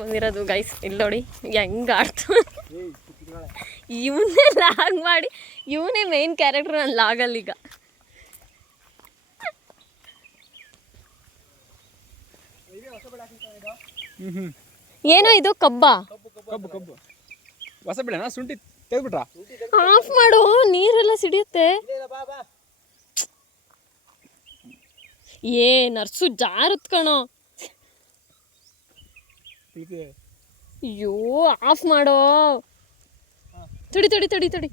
ಬಂದಿರೋದು ಗೈಸ್ ಇಲ್ಲಿ ನೋಡಿ ಹೆಂಗ ಆಡ್ತು. ಇವನ್ನೇ ಲಾಗ್ ಮಾಡಿ ಇವನೇ ಮೇನ್ ಕ್ಯಾರೆಕ್ಟರ್ ನನ್ನ ಲಾಗಲ್ಲಿ. ಈಗ ಏನೋ ಇದು ಕಬ್ಬ ಹೊಸ ಬೆಳೆನಾ? ಶುಂಠಿ ತೆಗೆದ್ಬಿಟ್ರಾ? ಆಫ್ ಮಾಡು, ನೀರೆಲ್ಲ ಸಿಡಿಯುತ್ತೆ. ನರ್ಸು ಜಾರುತ್ ಕಣೋ. ಅಯ್ಯೋ ಆಫ್ ಮಾಡೋ. ತಡಿ ತಡಿ ತಡಿ ತಡಿ.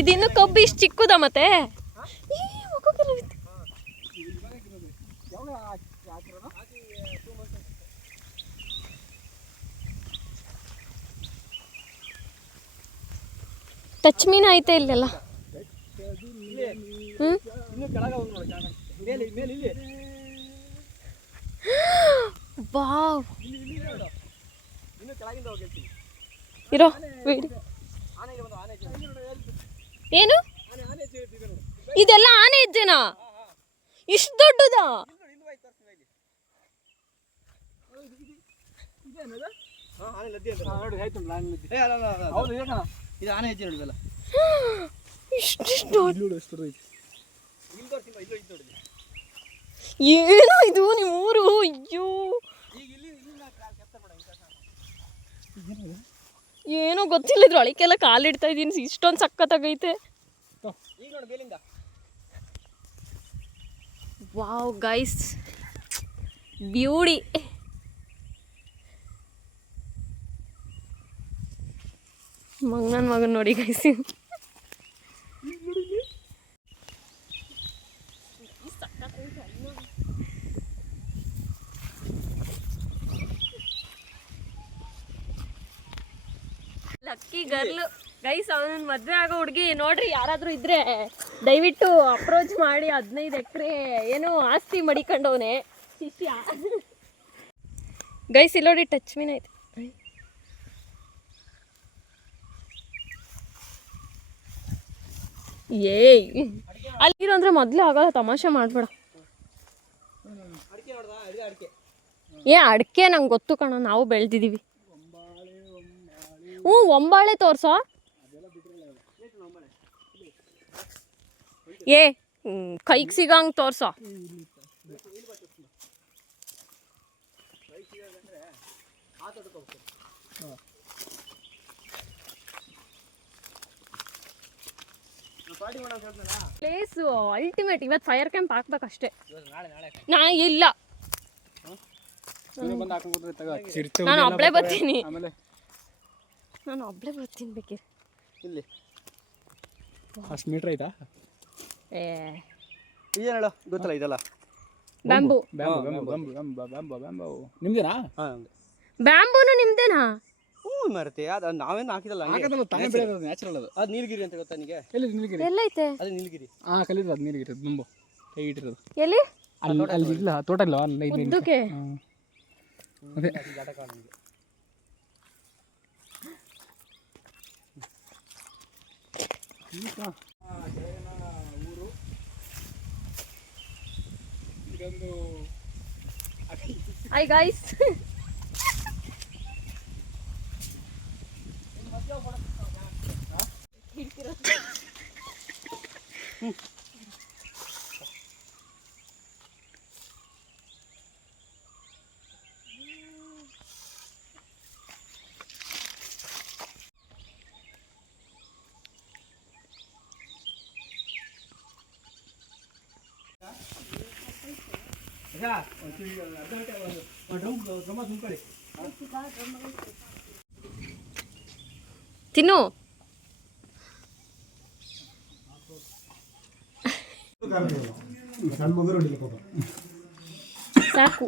ಇದಿನ್ನು ಕಬ್ಬು ಇಷ್ಟು ಚಿಕ್ಕದ ಮತ್ತೆ. ಟಚ್ ಮೀನ್ ಐತೆ ಇಲ್ಲೆಲ್ಲ. ವಾವ್ ಇರೋ ಏನು ಇದೆಲ್ಲ ಆನೆ ಹೆಜ್ಜೆನಾ? ಇಷ್ಟು ದೊಡ್ಡದ? ಏನೋ ಇದು ನಿಮ್ಮೂರು? ಅಯ್ಯೋ ಏನೋ ಗೊತ್ತಿಲ್ಲ. ಇದ್ರ ಒಳಕ್ಕೆಲ್ಲ ಕಾಲಿಡ್ತಾ ಇದ್ದೀನಿ. ಇಷ್ಟೊಂದು ಸಕ್ಕತ್ತಾಗೈತೆ. Wow guys, beauty. ಮಂಗನ ಮಗನ್ ನೋಡಿ ಗೈಸ್. Lucky girl guys. ಅವನ ಮದ್ವೆ ಆಗೋ ಹುಡುಗಿ ನೋಡ್ರಿ, ಯಾರಾದ್ರೂ ಇದ್ರೆ ದಯವಿಟ್ಟು ಅಪ್ರೋಚ್ ಮಾಡಿ. 15 ಎಕರೆ ಏನೋ ಆಸ್ತಿ ಮಡಿಕೊಂಡವನೆ ಶಿಷ್ಯ. ಗೈಸ್ ಇಲ್ಲಿ ನೋಡಿ ಟಚ್ ಮೀನ್ ಐತೆ. ಏಯ್ ಅಲ್ಲಿರೋ ಅಂದ್ರೆ ಮೊದ್ಲೇ ಆಗಲ್ಲ, ತಮಾಷೆ ಮಾಡ್ಬೇಡ. ಅಡಿಕೆ ನಂಗೆ ಗೊತ್ತು ಕಣ, ನಾವು ಬೆಳೆದಿದ್ದೀವಿ. ಒಂಬಾಳೆ ತೋರ್ಸೋ. ಕೈಗೆ ಸಿಗಂಗ್ ತೋರ್ಸೋ. Place ultimate. ಇವತ್ತು ಫೈರ್ ಕ್ಯಾಂಪ್ ಹಾಕ್ಬೇಕಷ್ಟೇ. ಇಲ್ಲ ನಾನು ಒಬ್ಳೆ ಬರ್ತೀನಿ. ಬೇಕಿದ್ರೆ ಇಲ್ಲಿ ಅಷ್ಟು ಮೀಟ್ರ್ ಐತಾ? ಹೇಳು ಗೊತ್ತಲ್ಲ ಇದೆಲ್ಲ ಬ್ಯಾಂಬೂ. ನಿಮ್ದೇನಾ? ಬ್ಯಾಂಬೂನು ನಿಮ್ದೇನಾ? ಮರತೆ ಅದು ನಾವೇನು ಹಾಕಿದಲ್ಲ, ನ್ಯಾಚುರಲ್. ಅದು ನೀಲಗಿರಿ ಅಂತ ಗೊತ್ತಾ ನಿಮಗೆ? ಎಲ್ಲಿ ನೀಲಗಿರಿ? ಎಲ್ಲೈತೆ ಅದು? ನೀಲಗಿರಿ. ಕಲಿದ್ರು ಅದು ನೀಲಗಿರಿ. ಬಂಬು ಕೈ ಇಟ್ಟಿರೋದು ಎಲ್ಲಿ? ಅಲ್ಲಿ ಇಲ್ಲ, ತೋಟ ಇಲ್ಲ ಉದ್ದಕ್ಕೆ. ಅದೇ ಊರು. ಇದೊಂದು ಹಾಯ್ ಗಾಯ್ಸ್. ತಿನ್ನು. ಸಾಕು.